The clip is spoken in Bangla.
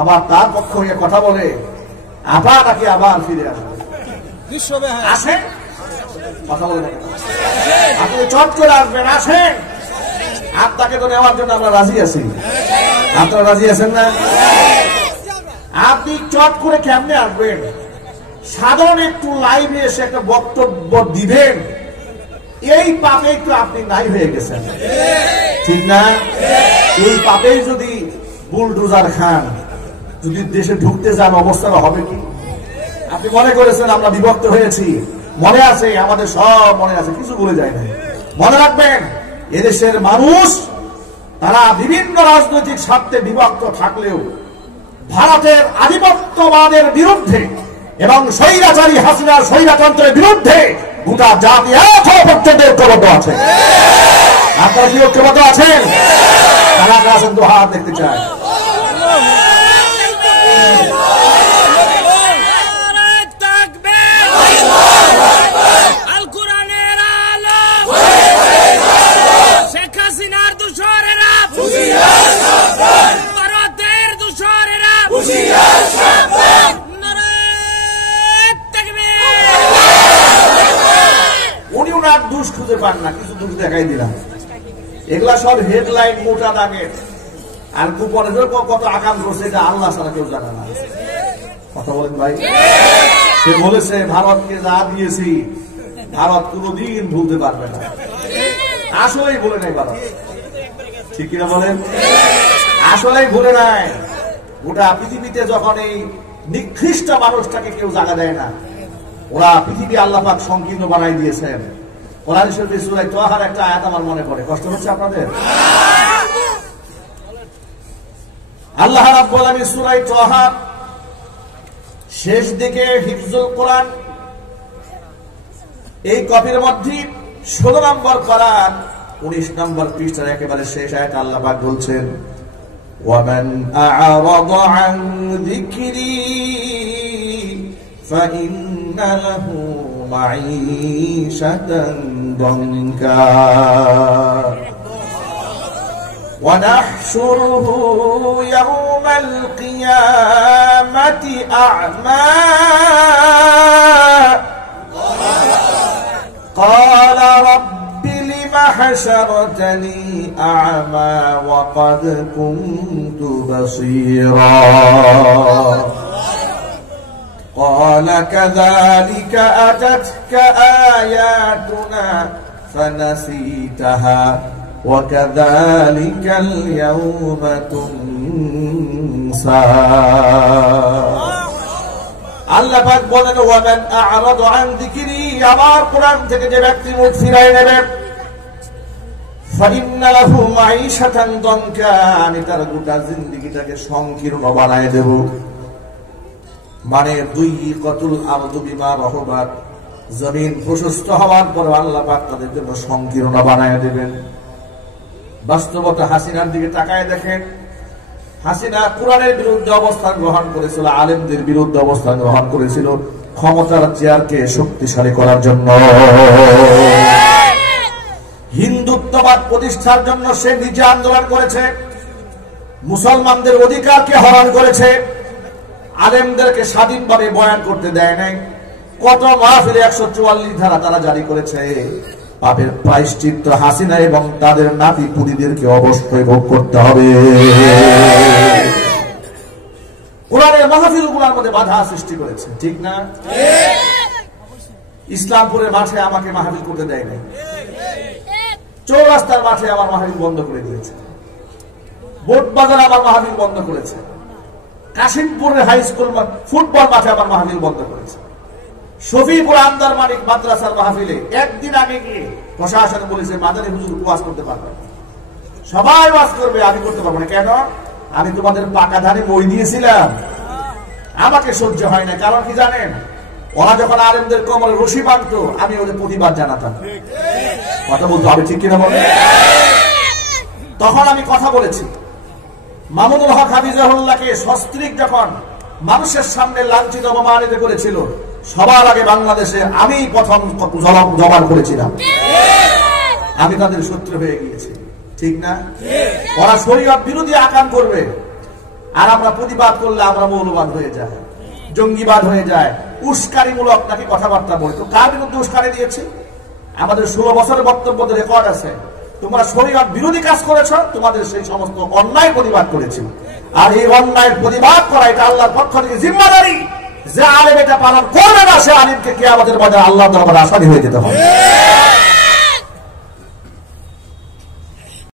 আবার তার পক্ষ হয়ে কথা বলে আপা নাকি আবার ফিরে আসবে, আসেন কথা বলে আপনি চট করে আসবেন, আসেন আপনাকে তো নেওয়ার জন্য আমরা রাজি আছি। আপনারা রাজি আছেন না? আপনি চট করে কেমনে আসবেন? সাধারণ একটু লাইভে এসে একটা বক্তব্য দিবেন, এই পাপে একটু আপনি নাই হয়ে গেছেন, ঠিক না? এই পাপে যদি বুলডোজার খান, যদি দেশে ঢুকতে যান অবস্থাটা হবে কি? আপনি মনে করেছেন আমরা বিভক্ত হয়েছি, মনে আছে আমাদের সব মনে আছে, কিছু ভুলে যায় না। মনে রাখবেন এদেশের মানুষ তারা বিভিন্ন রাজনৈতিক স্বার্থে বিভক্ত থাকলেও ভারতের আধিপত্যবাদের বিরুদ্ধে এবং স্বৈরাচারী হাসিনার স্বৈরতন্ত্রের বিরুদ্ধে গোটা জাতি এখনো পর্যন্ত ঐক্যবদ্ধ আছে। আপনারা কি ঐক্যবদ্ধ আছেন? কারা কারা আছেন তো হাত দেখতে চায়। উনিও না দোষ খুঁজে পান না, কিছু দোষ দেখাই দিলাম। এগুলা সব হেডলাইন মোটা দাগের, আর গোপনে কত আকাম করছে এটা আল্লাহ ছাড়া কেউ জানে না। কথা বলেন ভাই। সে বলেছে ভারতকে যা দিয়েছি ভারত কোনদিন ভুলতে পারবে না। আসলেই ভুলে নাই ভারত, ঠিক কিনা বলেন? আসলেই ভুলে নাই। গোটা পৃথিবীতে যখন এই নিকৃষ্ট মানুষটাকে কেউ জায়গা দেয় না, ওরা পৃথিবী আল্লাহ পাক সংকীর্ণ বানাই দিয়েছেন। কোরআন শরীফের সূরা তাহার একটা আয়াত আমার মনে পড়ে, কষ্ট হচ্ছে আপনাদের? আল্লাহ রাব্বুল আলামিন সূরা তাহা শেষ দিকে হিফজুল কোরআন এই কপির মধ্যে 16 নম্বর কোরআন 19 নম্বর পৃষ্ঠার একেবারে শেষ আয়াতে আল্লাহ পাক বলছেন, وَمَنْ أَعْرَضَ عَنْ ذِكْرِي فَإِنَّ لَهُ مَعِيشَةً ضَنكًا وَنَحْشُرُهُ يَوْمَ الْقِيَامَةِ أَعْمَى قَالَ رَبِّ لِمَ حَشَرْتَنِي أَعْمَى وَقَدْ كُنْتُ بَصِيرًا قال كذلك أتتك آياتنا فنسيتها وكذلك اليوم تنسى আল্লাহ পাক বলেন ওয়ামান আ'রাদ আন যিকরি, আমার কোরআন থেকে যে ব্যক্তি মুখ ফিরায় নেবে, ফাইন্না লাহু মাঈশাতান দানকা, আমি তার গোটা জিন্দেগিটাকে সংকীর্ণ বানায় দেব। মানে দুই কতুল আরদু বিমা রহবাত, জমিন প্রশস্ত হওয়ার পর আল্লাহ পাক তাদের জন্য সংকীর্ণ বানায় দেবেন। বাস্তবতা হাসিনার দিকে তাকায় দেখেন, হাসিনা কোরআনের বিরুদ্ধে অবস্থান গ্রহণ করেছিল, আলেমদের বিরুদ্ধে অবস্থান গ্রহণ করেছিল ক্ষমতার চেয়ারকে শক্তিশালী করার জন্য। হিন্দুত্ববাদ প্রতিষ্ঠার জন্য সে নিজে আন্দোলন করেছে, মুসলমানদের অধিকারকে হরণ করেছে, আলেমদেরকে স্বাধীনভাবে বয়ান করতে দেয় নাই। কত মাহফিলে 144 ধারা তারা জারি করেছে। পাপের প্রায়শ্চিত্ত হাসিনা এবং তাদের নাতি পুতিদেরকে অবশ্যই ভোগ করতে হবে। কোরআনের মাহফিলগুলোর মধ্যে বাধা সৃষ্টি করেছে, ঠিক না? ইসলামপুরের মাঠে আমাকে মাহফিল করতে দেয় নাই, চৌরাস্তার মাঠে আমার মাহফিল বন্ধ করে দিয়েছে, বোট বাজারে আমার মাহফিল বন্ধ করেছে, কাশিমপুরের হাই স্কুল ফুটবল মাঠে আমার মাহফিল বন্ধ করেছে, শফিপুর আমদার মানিক মাদ্রাসার মাহফিলে একদিন আগে গিয়ে প্রশাসন বলেছে মাদানী হুজুর ওয়াজ করতে পারবে, সবাই ওয়াজ করবে, আমি করতে পারবো না। কেন? আমি তোমাদের পাকা ধানে মই দিয়েছিলাম, আমাকে সহ্য হয় না। কারণ কি জানেন? ওরা যখন আলেমদের কোমরে রশি বাঁধতো আমি ওদের প্রতিবাদ জানাতাম। কথা বলতে হবে, ঠিক কিনা বলেন? তখন আমি কথা বলেছি, মামুনুল হক হাফিজাহুল্লাহকে সস্ত্রীক যখন মানুষের সামনে লাঞ্ছিত অপমানিত করেছিল, সবার আগে বাংলাদেশে আমি প্রথম জবান করেছিলাম। আমি তাদের শত্রু হয়ে গিয়েছি, ঠিক না? ওরা শরীয়ত বিরোধী আকাম করবে, আর আমরা প্রতিবাদ করলে আমরা মৌলবাদ হয়ে যাই, জঙ্গিবাদ হয়ে যায়, উস্কানিমূলক নাকি কথাবার্তা বলি। তো কার বিরুদ্ধে উস্কানি দিয়েছে? আমাদের 16 বছরের বক্তব্য রেকর্ড আছে। তোমরা শরীয়ত বিরোধী কাজ করেছ, তোমাদের সেই সমস্ত অন্যায় প্রতিবাদ করেছি। আর এই অন্যায়ের প্রতিবাদ করা এটা আল্লাহর পক্ষ থেকে জিম্মাদারি। যে আলেম এটা পালন করবে না, সে আলিমকে কিয়ামতের ময়দানে আল্লাহর দরবারে আসামি হয়ে যেতে হবে।